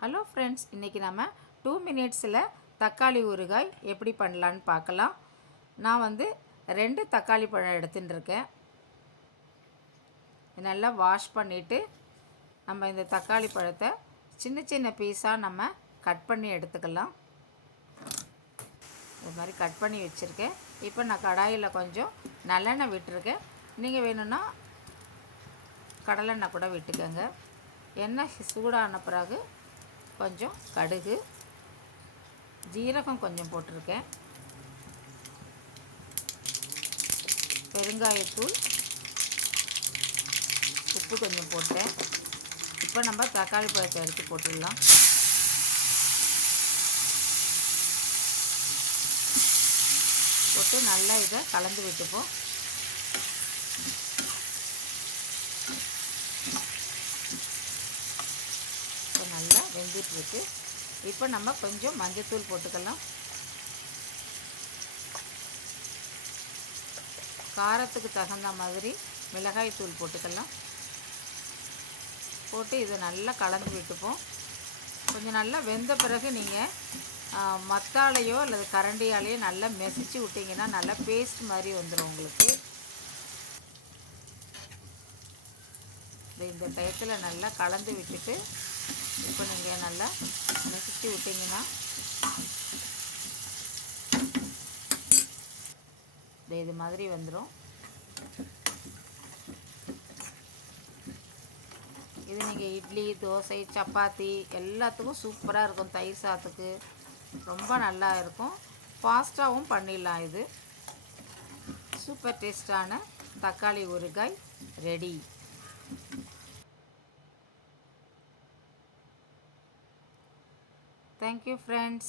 Hello friends, இன்றைக்கி நம்ம 2 மினிட்ஸில் தக்காளி ஊறுகாய் எப்படி பண்ணலான்னு பார்க்கலாம். நான் 2 தக்காளி பழம் எடுத்துட்டுருக்கேன். நல்லா வாஷ் பண்ணிவிட்டு நம்ம இந்த தக்காளி பழத்தை சின்ன சின்ன பீஸாக நம்ம கட் பண்ணி எடுத்துக்கலாம். இது மாதிரி கட் பண்ணி வச்சுருக்கேன். இப்போ நான் கடாயில் கொஞ்சம் நல்லெண்ணெய் விட்டுருக்கேன். நீங்கள் வேணும்னா கடலெண்ணெய் கூட விட்டுக்கோங்க. எண்ணெய் சூடான பிறகு கொஞ்சம் கடுகு, ஜீரகம் கொஞ்சம் போட்டிருக்கேன், பெருங்காயத்தூள், உப்பு கொஞ்சம் போட்டேன். இப்போ நம்ம தக்காளி பழத்தை எடுத்து போட்டுடலாம். போட்டு நல்லா இதை கலந்து விட்டுப்போம். இப்போ நல்லா வெந்துட்டுருக்கு. இப்போ நம்ம கொஞ்சம் மஞ்சத்தூள் போட்டுக்கலாம். காரத்துக்கு தகுந்த மாதிரி மிளகாய் தூள் போட்டுக்கலாம். போட்டு இதை நல்லா கலந்து விட்டுப்போம். கொஞ்சம் நல்லா வெந்த பிறகு நீங்கள் மத்தாலையோ அல்லது கரண்டியாலேயோ நல்லா மெசிச்சு விட்டிங்கன்னா நல்லா பேஸ்ட் மாதிரி வந்துடும் உங்களுக்கு. இந்த டயத்தில் நல்லா கலந்து விட்டுட்டு இப்போ நீங்கள் நல்லா மெசிச்சு விட்டிங்கன்னா இது மாதிரி வந்துடும். இது நீங்கள் இட்லி, தோசை, சப்பாத்தி எல்லாத்துக்கும் சூப்பராக இருக்கும். தயிர் சாதத்துக்கு ரொம்ப நல்லா இருக்கும். ஃபாஸ்ட்டாகவும் பண்ணிடலாம். இது சூப்பர் டேஸ்டான தக்காளி ஊறுகாய் ரெடி. Thank you friends.